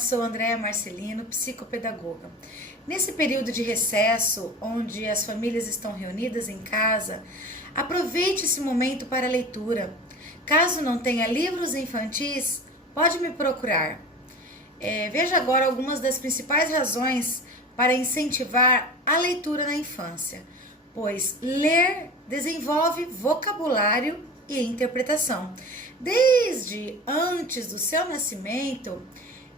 sou Andréa Marcelino, psicopedagoga. Nesse período de recesso, onde as famílias estão reunidas em casa, aproveite esse momento para a leitura. Caso não tenha livros infantis, pode me procurar. Veja agora algumas das principais razões para incentivar a leitura na infância, pois ler desenvolve vocabulário e interpretação. Desde antes do seu nascimento,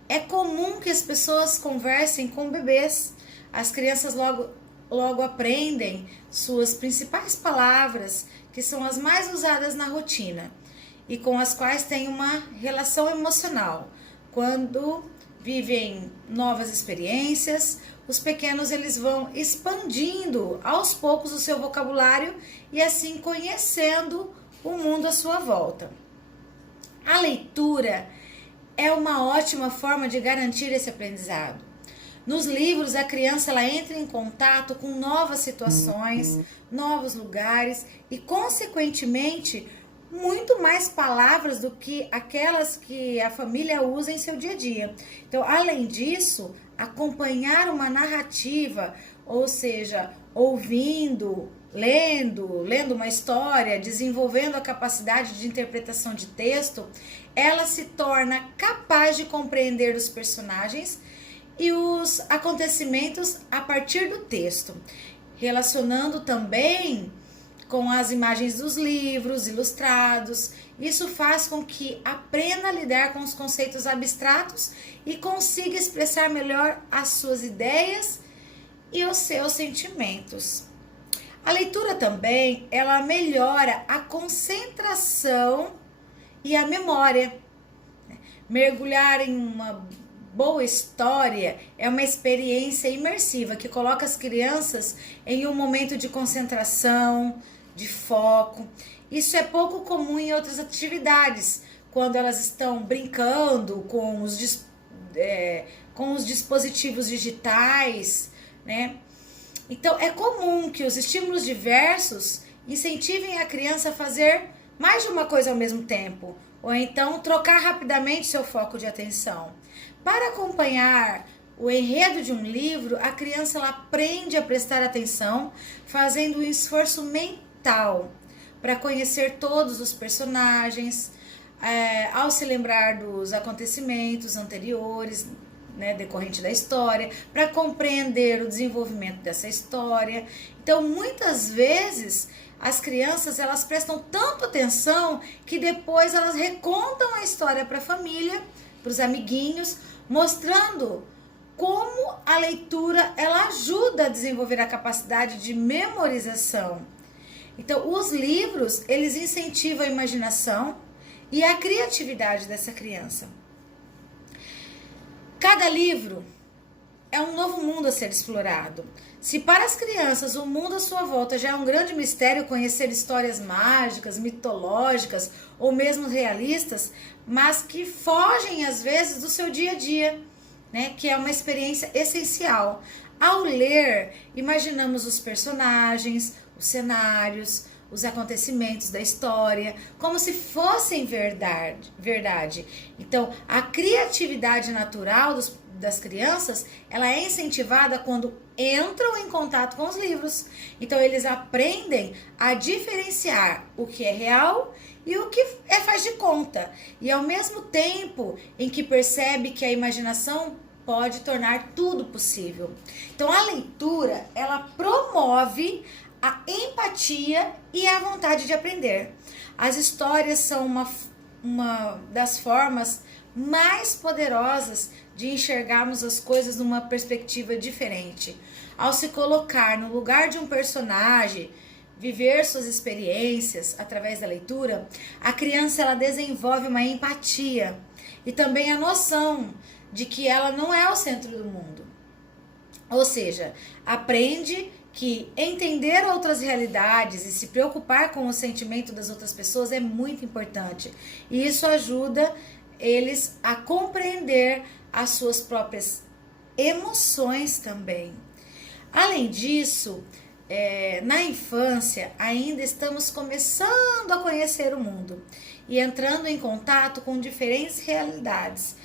é comum que as pessoas conversem com bebês. As crianças logo aprendem suas principais palavras, que são as mais usadas na rotina e com as quais têm uma relação emocional. Quando vivem novas experiências, os pequenos eles vão expandindo aos poucos o seu vocabulário e assim conhecendo o mundo à sua volta. A leitura é uma ótima forma de garantir esse aprendizado. Nos livros, a criança ela entra em contato com novas situações, novos lugares e, consequentemente, muito mais palavras do que aquelas que a família usa em seu dia a dia. Então, além disso, acompanhar uma narrativa, ou seja, ouvindo, lendo uma história, desenvolvendo a capacidade de interpretação de texto, ela se torna capaz de compreender os personagens e os acontecimentos a partir do texto, relacionando também com as imagens dos livros ilustrados. Isso faz com que aprenda a lidar com os conceitos abstratos e consiga expressar melhor as suas ideias e os seus sentimentos. A leitura também, ela melhora a concentração e a memória. Mergulhar em uma boa história é uma experiência imersiva que coloca as crianças em um momento de concentração, de foco. Isso é pouco comum em outras atividades, quando elas estão brincando com os dispositivos digitais, né? Então, é comum que os estímulos diversos incentivem a criança a fazer mais de uma coisa ao mesmo tempo, ou então trocar rapidamente seu foco de atenção. Para acompanhar o enredo de um livro, a criança ela aprende a prestar atenção, fazendo um esforço mental para conhecer todos os personagens, ao se lembrar dos acontecimentos anteriores, né, decorrente da história, para compreender o desenvolvimento dessa história. Então, muitas vezes, as crianças elas prestam tanto atenção que depois elas recontam a história para a família, para os amiguinhos, mostrando como a leitura ela ajuda a desenvolver a capacidade de memorização. Então, os livros, eles incentivam a imaginação e a criatividade dessa criança. Cada livro é um novo mundo a ser explorado. Se para as crianças o mundo à sua volta já é um grande mistério conhecer histórias mágicas, mitológicas ou mesmo realistas, mas que fogem às vezes do seu dia a dia, né, que é uma experiência essencial. Ao ler, imaginamos os personagens, os cenários, os acontecimentos da história, como se fossem verdade. Então, a criatividade natural das crianças, ela é incentivada quando entram em contato com os livros. Então, eles aprendem a diferenciar o que é real e o que faz de conta. E ao mesmo tempo em que percebe que a imaginação pode tornar tudo possível. Então, a leitura, ela promove a empatia e a vontade de aprender. As histórias são uma das formas mais poderosas de enxergarmos as coisas numa perspectiva diferente. Ao se colocar no lugar de um personagem, viver suas experiências através da leitura, a criança ela desenvolve uma empatia e também a noção de que ela não é o centro do mundo. Ou seja, aprende que entender outras realidades e se preocupar com o sentimento das outras pessoas é muito importante. E isso ajuda eles a compreender as suas próprias emoções também. Além disso, na infância ainda estamos começando a conhecer o mundo e entrando em contato com diferentes realidades.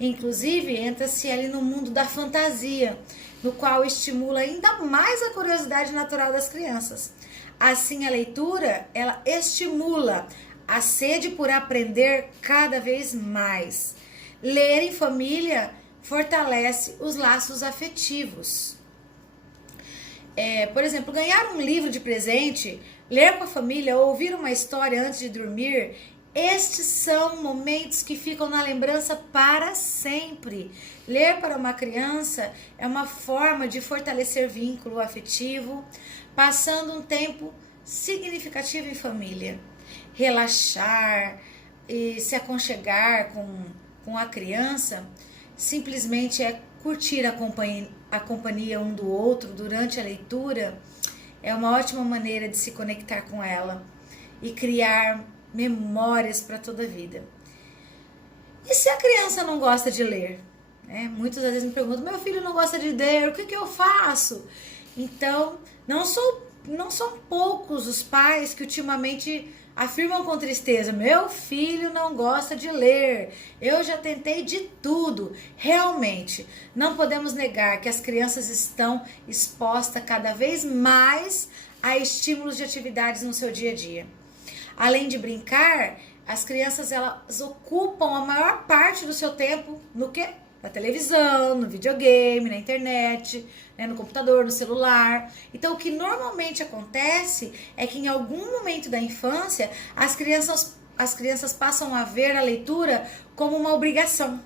Inclusive, entra-se ali no mundo da fantasia, no qual estimula ainda mais a curiosidade natural das crianças. Assim, a leitura, ela estimula a sede por aprender cada vez mais. Ler em família fortalece os laços afetivos. Por exemplo, ganhar um livro de presente, ler com a família ou ouvir uma história antes de dormir, estes são momentos que ficam na lembrança para sempre. Ler para uma criança é uma forma de fortalecer vínculo afetivo, passando um tempo significativo em família. Relaxar e se aconchegar com a criança simplesmente é curtir a companhia um do outro durante a leitura. É uma ótima maneira de se conectar com ela e criar memórias para toda a vida. E se a criança não gosta de ler? Muitas vezes me perguntam, meu filho não gosta de ler, o que eu faço? Então, não são poucos os pais que ultimamente afirmam com tristeza, meu filho não gosta de ler, eu já tentei de tudo. Realmente, não podemos negar que as crianças estão expostas cada vez mais a estímulos de atividades no seu dia a dia. Além de brincar, as crianças elas ocupam a maior parte do seu tempo no quê? Na televisão, no videogame, na internet, no computador, no celular. Então, o que normalmente acontece é que em algum momento da infância, as crianças passam a ver a leitura como uma obrigação,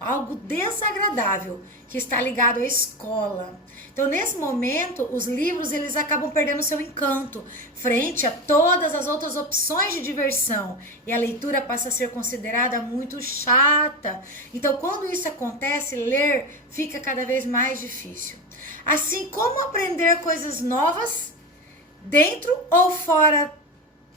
algo desagradável, que está ligado à escola. Então, nesse momento, os livros eles acabam perdendo seu encanto frente a todas as outras opções de diversão. E a leitura passa a ser considerada muito chata. Então, quando isso acontece, ler fica cada vez mais difícil. Assim como aprender coisas novas dentro ou fora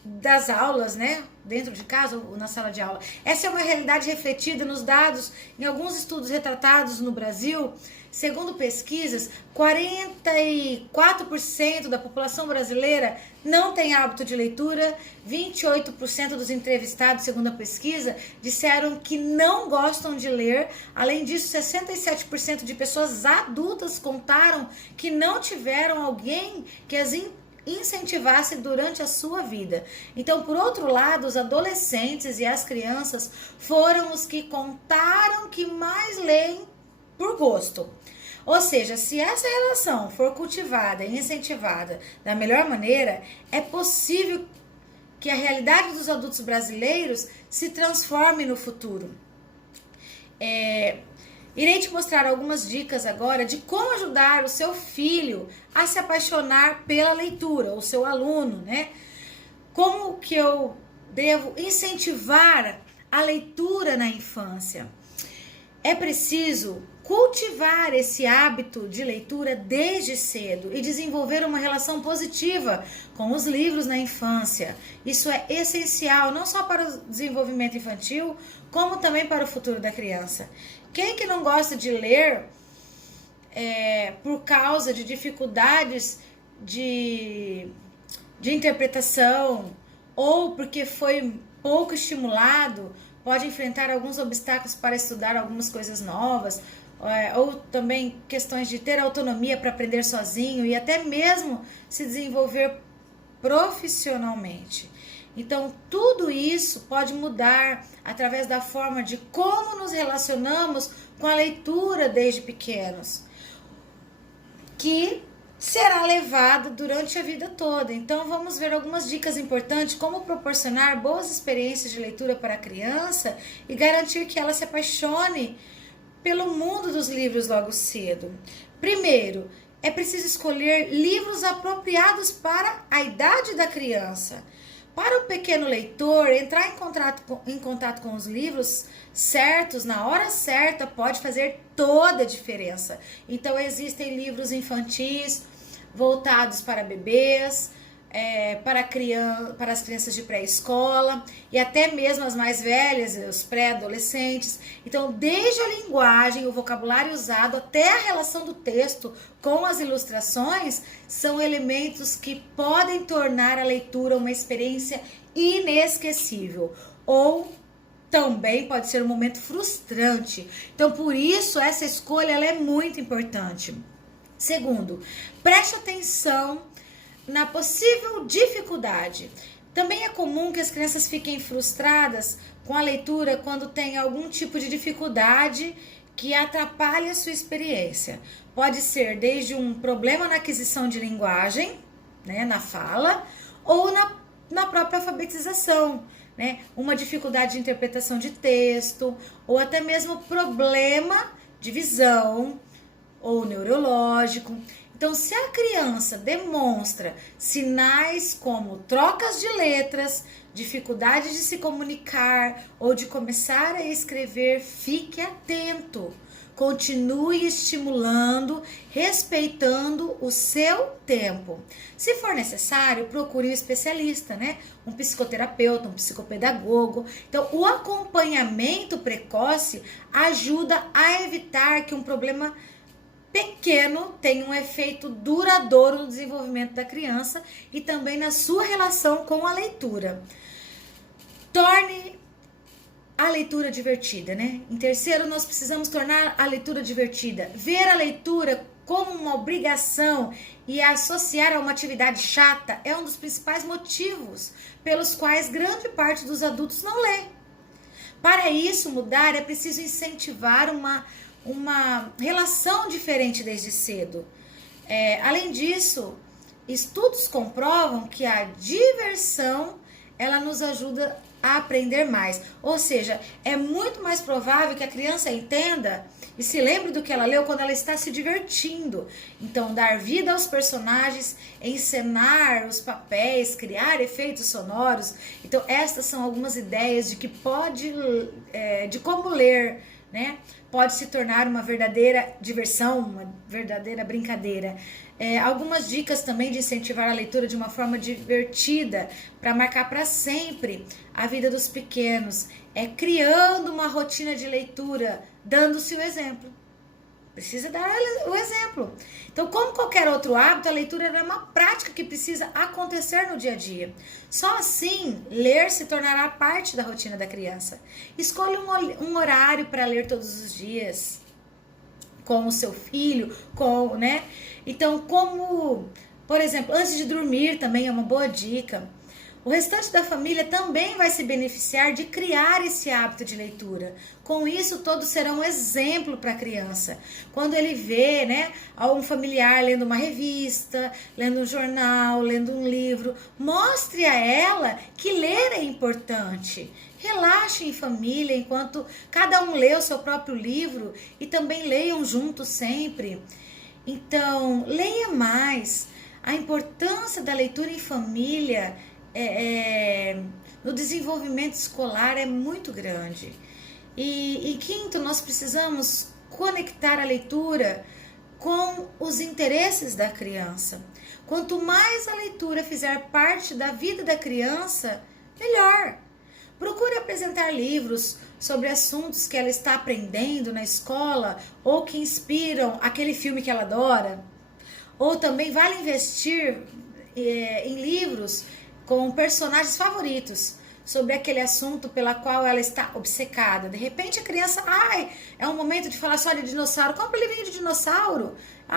das aulas, dentro de casa ou na sala de aula. Essa é uma realidade refletida nos dados em alguns estudos retratados no Brasil. Segundo pesquisas, 44% da população brasileira não tem hábito de leitura, 28% dos entrevistados, segundo a pesquisa, disseram que não gostam de ler. Além disso, 67% de pessoas adultas contaram que não tiveram alguém que as incentivasse durante a sua vida. Então, por outro lado, os adolescentes e as crianças foram os que contaram que mais leem por gosto. Ou seja, se essa relação for cultivada e incentivada da melhor maneira, é possível que a realidade dos adultos brasileiros se transforme no futuro. Irei te mostrar algumas dicas agora de como ajudar o seu filho a se apaixonar pela leitura, o seu aluno, Como que eu devo incentivar a leitura na infância? É preciso cultivar esse hábito de leitura desde cedo e desenvolver uma relação positiva com os livros na infância. Isso é essencial não só para o desenvolvimento infantil, como também para o futuro da criança. Quem que não gosta de ler por causa de dificuldades de interpretação ou porque foi pouco estimulado, pode enfrentar alguns obstáculos para estudar algumas coisas novas, ou também questões de ter autonomia para aprender sozinho e até mesmo se desenvolver profissionalmente. Então, tudo isso pode mudar através da forma de como nos relacionamos com a leitura desde pequenos, que será levada durante a vida toda. Então, vamos ver algumas dicas importantes, como proporcionar boas experiências de leitura para a criança e garantir que ela se apaixone pelo mundo dos livros logo cedo. Primeiro, é preciso escolher livros apropriados para a idade da criança. Para o pequeno leitor, entrar em contato com os livros certos, na hora certa, pode fazer toda a diferença. Então, existem livros infantis voltados para bebês, para as crianças de pré-escola e até mesmo as mais velhas, os pré-adolescentes. Então, desde a linguagem, o vocabulário usado até a relação do texto com as ilustrações são elementos que podem tornar a leitura uma experiência inesquecível ou também pode ser um momento frustrante. Então, por isso, essa escolha ela é muito importante. Segundo, preste atenção na possível dificuldade. Também é comum que as crianças fiquem frustradas com a leitura quando tem algum tipo de dificuldade que atrapalha a sua experiência. Pode ser desde um problema na aquisição de linguagem, né, na fala, ou na própria alfabetização, né, uma dificuldade de interpretação de texto, ou até mesmo problema de visão ou neurológico. Então, se a criança demonstra sinais como trocas de letras, dificuldade de se comunicar ou de começar a escrever, fique atento. Continue estimulando, respeitando o seu tempo. Se for necessário, procure um especialista, né? Um psicoterapeuta, um psicopedagogo. Então, o acompanhamento precoce ajuda a evitar que um problema pequeno tenha um efeito duradouro no desenvolvimento da criança e também na sua relação com a leitura. Torne a leitura divertida, né? Em terceiro, nós precisamos tornar a leitura divertida. Ver a leitura como uma obrigação e associar a uma atividade chata é um dos principais motivos pelos quais grande parte dos adultos não lê. Para isso mudar, é preciso incentivar uma relação diferente desde cedo. Além disso, estudos comprovam que a diversão ela nos ajuda a aprender mais. Ou seja, é muito mais provável que a criança entenda e se lembre do que ela leu quando ela está se divertindo. Então, dar vida aos personagens, encenar os papéis, criar efeitos sonoros. Então, estas são algumas ideias de que de como ler, né? Pode se tornar uma verdadeira diversão, uma verdadeira brincadeira. Algumas dicas também de incentivar a leitura de uma forma divertida, para marcar para sempre a vida dos pequenos, criando uma rotina de leitura, dando-se o exemplo. Precisa dar o exemplo. Então, como qualquer outro hábito, a leitura é uma prática que precisa acontecer no dia a dia. Só assim, ler se tornará parte da rotina da criança. Escolha um horário para ler todos os dias com o seu filho, né? Então, por exemplo, antes de dormir também é uma boa dica. O restante da família também vai se beneficiar de criar esse hábito de leitura. Com isso, todos serão um exemplo para a criança. Quando ele vê, né, um familiar lendo uma revista, lendo um jornal, lendo um livro, mostre a ela que ler é importante. Relaxe em família enquanto cada um lê o seu próprio livro e também leiam juntos sempre. Então, leia mais. A importância da leitura em família no desenvolvimento escolar é muito grande. E quinto, nós precisamos conectar a leitura com os interesses da criança. Quanto mais a leitura fizer parte da vida da criança, melhor. Procure apresentar livros sobre assuntos que ela está aprendendo na escola ou que inspiram aquele filme que ela adora. Ou também vale investir em livros com personagens favoritos sobre aquele assunto pela qual ela está obcecada. De repente a criança, é um momento de falar só de dinossauro, compra um livrinho de dinossauro.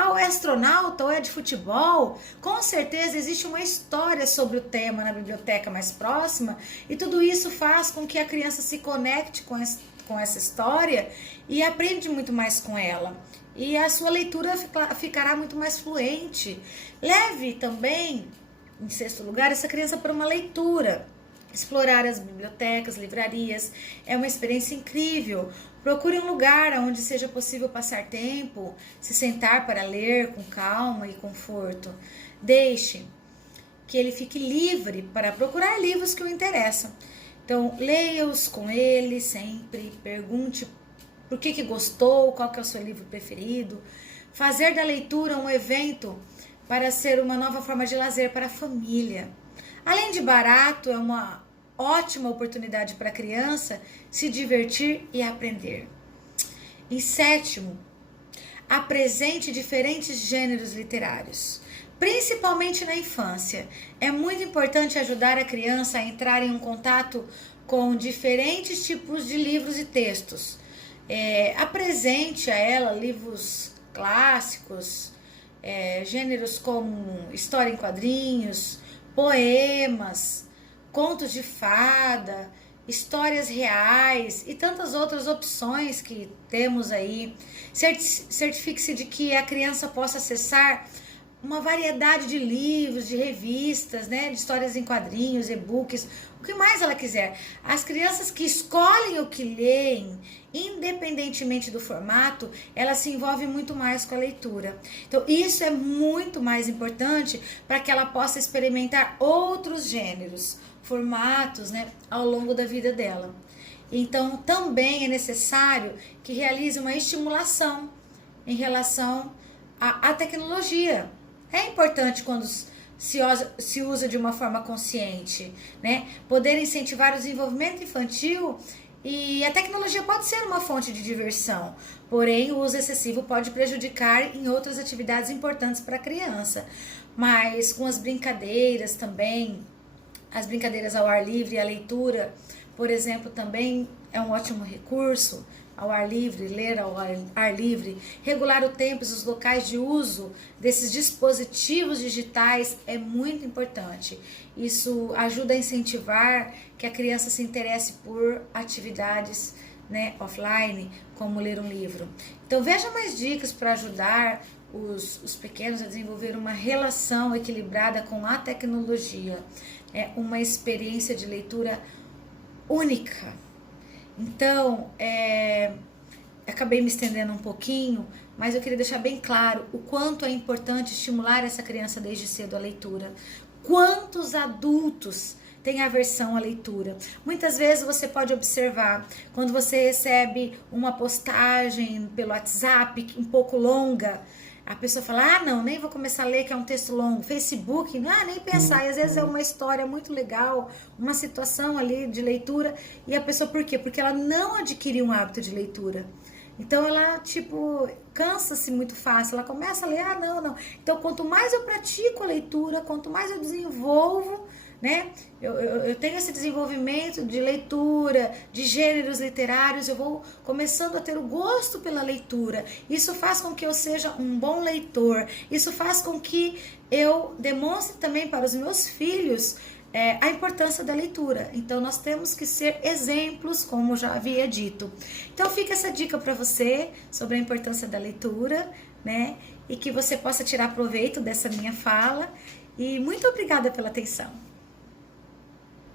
Ou é astronauta, ou é de futebol. Com certeza existe uma história sobre o tema na biblioteca mais próxima e tudo isso faz com que a criança se conecte com essa história e aprende muito mais com ela. E a sua leitura ficará muito mais fluente. Leve também, em sexto lugar, essa criança para uma leitura. Explorar as bibliotecas, livrarias, é uma experiência incrível. Procure um lugar onde seja possível passar tempo, se sentar para ler com calma e conforto. Deixe que ele fique livre para procurar livros que o interessam. Então, leia-os com ele sempre, pergunte por que gostou, qual que é o seu livro preferido. Fazer da leitura um evento para ser uma nova forma de lazer para a família. Além de barato, é uma ótima oportunidade para a criança se divertir e aprender. Em sétimo, apresente diferentes gêneros literários, principalmente na infância. É muito importante ajudar a criança a entrar em um contato com diferentes tipos de livros e textos. Apresente a ela livros clássicos, gêneros como história em quadrinhos, poemas, contos de fada, histórias reais e tantas outras opções que temos aí. Certifique-se de que a criança possa acessar uma variedade de livros, de revistas, né, de histórias em quadrinhos, e-books, o que mais ela quiser. As crianças que escolhem o que leem, independentemente do formato, elas se envolvem muito mais com a leitura. Então, isso é muito mais importante para que ela possa experimentar outros gêneros, formatos, né, ao longo da vida dela. Então, também é necessário que realize uma estimulação em relação à tecnologia. É importante quando se usa de uma forma consciente, né? Poder incentivar o desenvolvimento infantil, e a tecnologia pode ser uma fonte de diversão, porém o uso excessivo pode prejudicar em outras atividades importantes para a criança. Mas com as brincadeiras também, as brincadeiras ao ar livre e a leitura, por exemplo, também é um ótimo recurso. Ao ar livre, ler ao ar livre, regular o tempo e os locais de uso desses dispositivos digitais é muito importante. Isso ajuda a incentivar que a criança se interesse por atividades, né, offline, como ler um livro. Então veja mais dicas para ajudar os pequenos a desenvolver uma relação equilibrada com a tecnologia. É uma experiência de leitura única. Então, acabei me estendendo um pouquinho, mas eu queria deixar bem claro o quanto é importante estimular essa criança desde cedo a leitura. Quantos adultos têm aversão à leitura? Muitas vezes você pode observar, quando você recebe uma postagem pelo WhatsApp um pouco longa, a pessoa fala, não, nem vou começar a ler, que é um texto longo. Facebook, nem pensar. E às vezes é uma história muito legal, uma situação ali de leitura. E a pessoa, por quê? Porque ela não adquiriu um hábito de leitura. Então ela, cansa-se muito fácil. Ela começa a ler, não. Então quanto mais eu pratico a leitura, quanto mais eu desenvolvo, né? Eu tenho esse desenvolvimento de leitura, de gêneros literários, eu vou começando a ter o gosto pela leitura. Isso faz com que eu seja um bom leitor. Isso faz com que eu demonstre também para os meus filhos a importância da leitura. Então nós temos que ser exemplos, como já havia dito. Então fica essa dica para você sobre a importância da leitura, né? E que você possa tirar proveito dessa minha fala. E muito obrigada pela atenção.